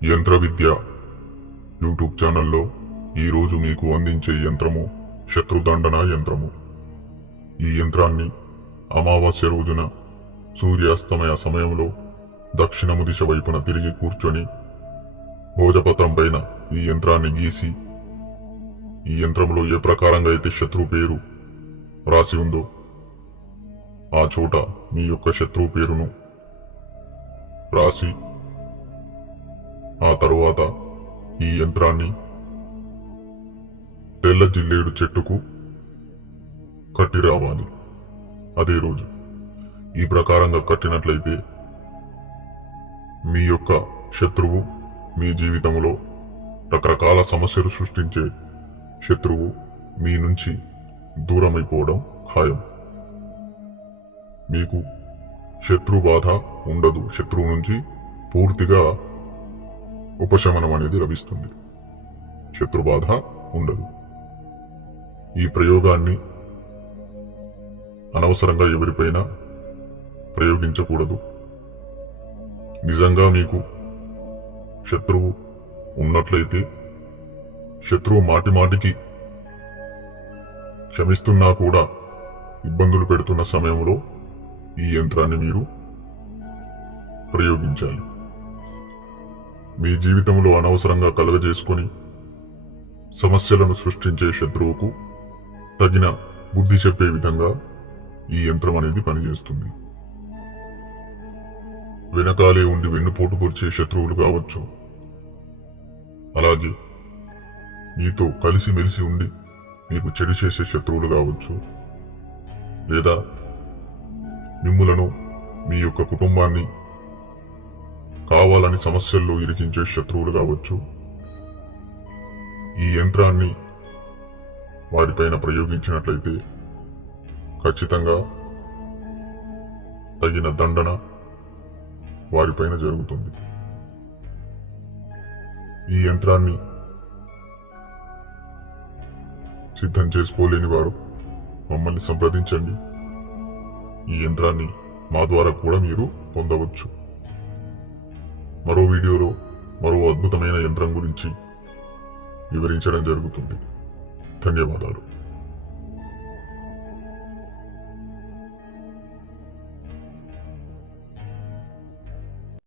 యంత్ర విద్య యూట్యూబ్ ఛానల్లో ఈరోజు మీకు అందించే యంత్రము శత్రుదండన యంత్రము. ఈ యంత్రాన్ని అమావాస్య రోజున సూర్యాస్తమయ సమయంలో దక్షిణము దిశ వైపున తిరిగి కూర్చొని భోజపత్రం పైన ఈ యంత్రాన్ని గీసి ఈ యంత్రంలో ఏ ప్రకారంగా అయితే శత్రు పేరు రాసి ఉందో ఆ చోట మీ యొక్క శత్రువు పేరును రాసి ఆ తరువాత ఈ యంత్రాన్ని తెల్ల జిల్లేడు చెట్టుకు కట్టి రావాలి అదే రోజు ఈ ప్రకారంగా కట్టినట్లయితే మీ యొక్క శత్రువు మీ జీవితంలో రకరకాల సమస్యలు సృష్టించే శత్రువు మీ నుంచి దూరమైపోవడం ఖాయం. మీకు శత్రు బాధ ఉండదు. శత్రువు నుంచి పూర్తిగా ఉపశమనం అనేది లభిస్తుంది. శత్రుబాధ ఉండదు. ఈ ప్రయోగాన్ని అనవసరంగా ఎవరిపైన ప్రయోగించకూడదు. నిజంగా మీకు శత్రువు ఉన్నట్లయితే శత్రువు మాటి మాటికి క్షమిస్తున్నా కూడా ఇబ్బందులు పెడుతున్న సమయంలో ఈ యంత్రాన్ని మీరు ప్రయోగించాలి. మీ జీవితంలో అనవసరంగా కలుగజేసుకొని సమస్యలను సృష్టించే శత్రువుకు తగిన బుద్ధి చెప్పే విధంగా ఈ యంత్రం అనేది పనిచేస్తుంది. వెనకాలే ఉండి వెన్నుపోటు పొడిచే శత్రువులు కావచ్చు. అలాగే మీతో కలిసి మెలిసి ఉండి మీకు చెడు చేసే శత్రువులు కావచ్చు. లేదా మిమ్ములను మీ యొక్క కుటుంబాన్ని కావాలని సమస్యల్లో ఇరికించే శత్రువులు కావచ్చు. ఈ యంత్రాన్ని వారిపైన ప్రయోగించినట్లయితే ఖచ్చితంగా తగిన దండన వారిపైన జరుగుతుంది. ఈ యంత్రాన్ని సిద్ధం చేసుకోలేని వారు మమ్మల్ని సంప్రదించండి. ఈ యంత్రాన్ని మా ద్వారా కూడా మీరు పొందవచ్చు. మరో వీడియోలో మరో అద్భుతమైన యంత్రం గురించి వివరించడం జరుగుతుంది. ధన్యవాదాలు.